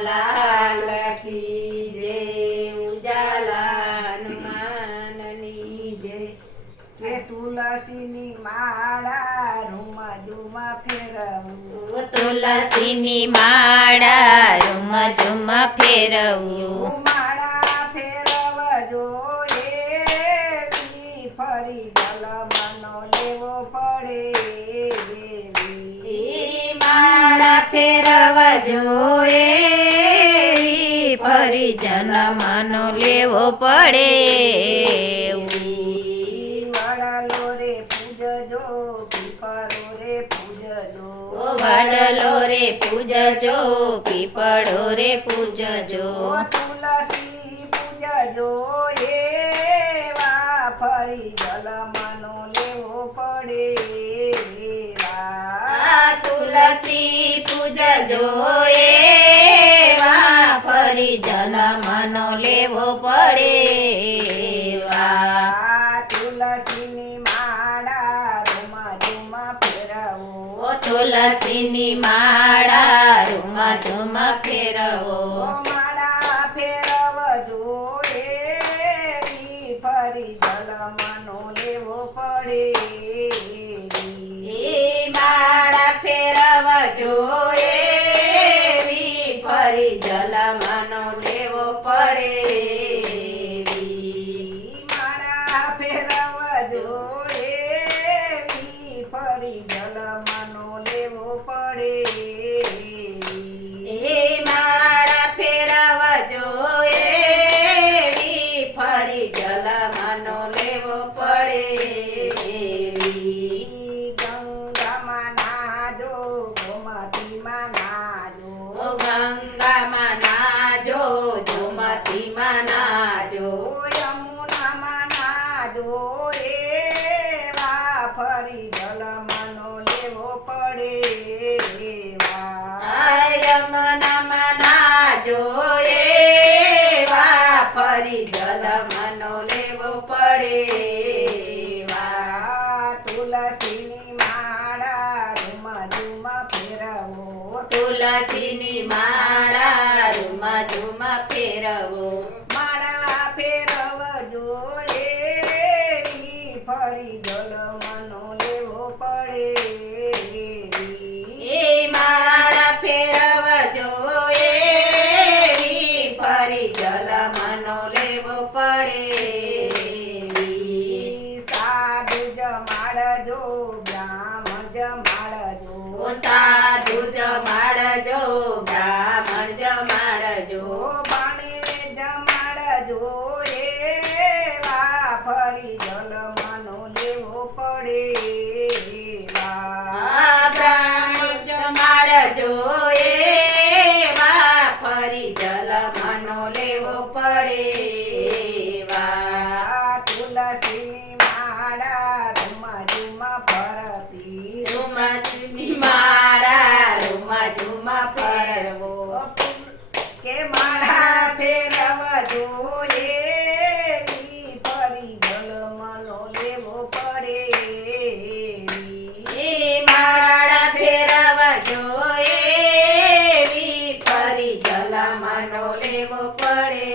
લાલ કી જય ઉજાલા હનુમાનની જય કે તુલસીની માળા રૂમા જુમા ફેરવું તુલસીની માળા રૂમ ઝુમ ફેરવું માળા ફેરવજો એવી ફરી જલમનો લેવો પડે એવી. માળા ફેરવજો એવી ફરી જન્મનો લેવો પડે વડલો રે પૂજજો પીપળો રે પૂજજો વડલો રે પૂજજો પીપળો રે પૂજજો તુલસી પૂજજો એવા ફરી જલમનો લેવો પડે એવા. તુલસી પૂજજો એવા ફરી જન્મનો લેવો પડે તુલસીની માળા રૂમા ઝુમા ફેરવો તુલસીની માળા રૂમ ઝુમ ફેરવો માળા ફેરવજો એવી ફરી જલમનો લેવો પડે એ માળા ફેરવજો એવી ફરી જલમનો લેવો પડે માળા ફેરવજો એવી ફરી જલમનો લેવો પડે એ માળા ફેરવજો એવી ફરી જલમનો લેવો પડે ગંગામાં નાજો ગોમતીમાં નાજો ગંગામાં નાજો જોમતીમાં નાજો યમુનામાં નાજો એવા ફરી જલમનો લેવો પડે એવા. યમુનામાં નાજો એવા ફરી જલમનો લેવો પડે તુલસીની માળા રૂમા ઝુમા ફેરવો તુલસીની માળા રૂમ ઝુમ ફેરવો માળા ફેરવજો એવી ફરી જલમનો લેવો પડે એ માળા ફેરવજો એવી ફરી જલમનો લેવો પડે સાધુ જમાડજો બ્રાહ્મણ જમાડજો સાધુ જમાડજો બ્રાહ્મણ જમાડજો બાણે જમાડજો એવા ફરી જલમનો લેવો પડે બ્રાહ્મણ જમાડજો એવા ફરી જલમનો લેવો પડે તુલસીની માળા રૂમા ઝુમા ફરતી રૂમની માળા રૂમ ઝુમ ફેરવો કે માળા ફેરવજો એવી ફરી જલમનો લેવો પડે એ માળા ફેરવજો એવી ફરી જલમનો લેવો પડે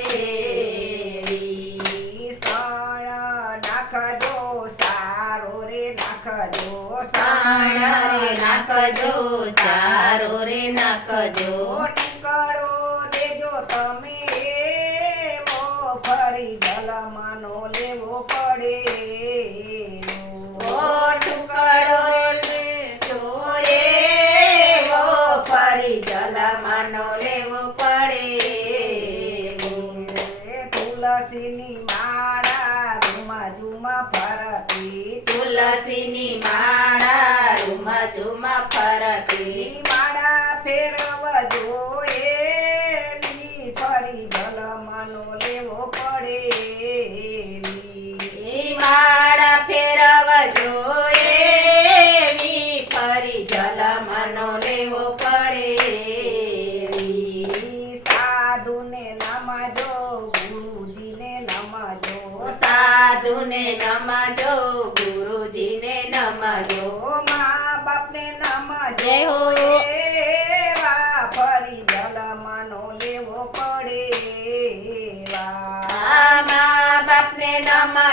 સાણ નાખજો સારો રે નાખજો સાણ રે નાખજો સારો રે નાખજો ટુકડો દેજો તમે એવો ફરી જલમનો લેવો પડે ઓ ટુકડો લેજો એવો ફરી જલમનો લેવો પડે તુલસીની માળા રૂમા ઝુમા ફરતી તુલસીની માળા રૂમ ઝુમ ફરતી માળા ફેરવજો એવી ફરી જલમનો લેવો પડે એ માળા ફેરવજો એવી ફરી જલમનો લેવો પડે સાધુને નમજો ગુરુજીને નમજો સાધુને નમજો ગુરુજીને નમજો મા બાપને નમજો જય હો. એવા ફરી જલમનો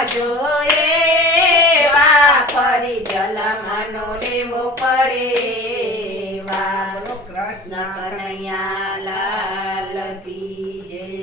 જોઈએ વા ફરી જલમનો લેવો પડે વા બોલો કૃષ્ણ કનૈયા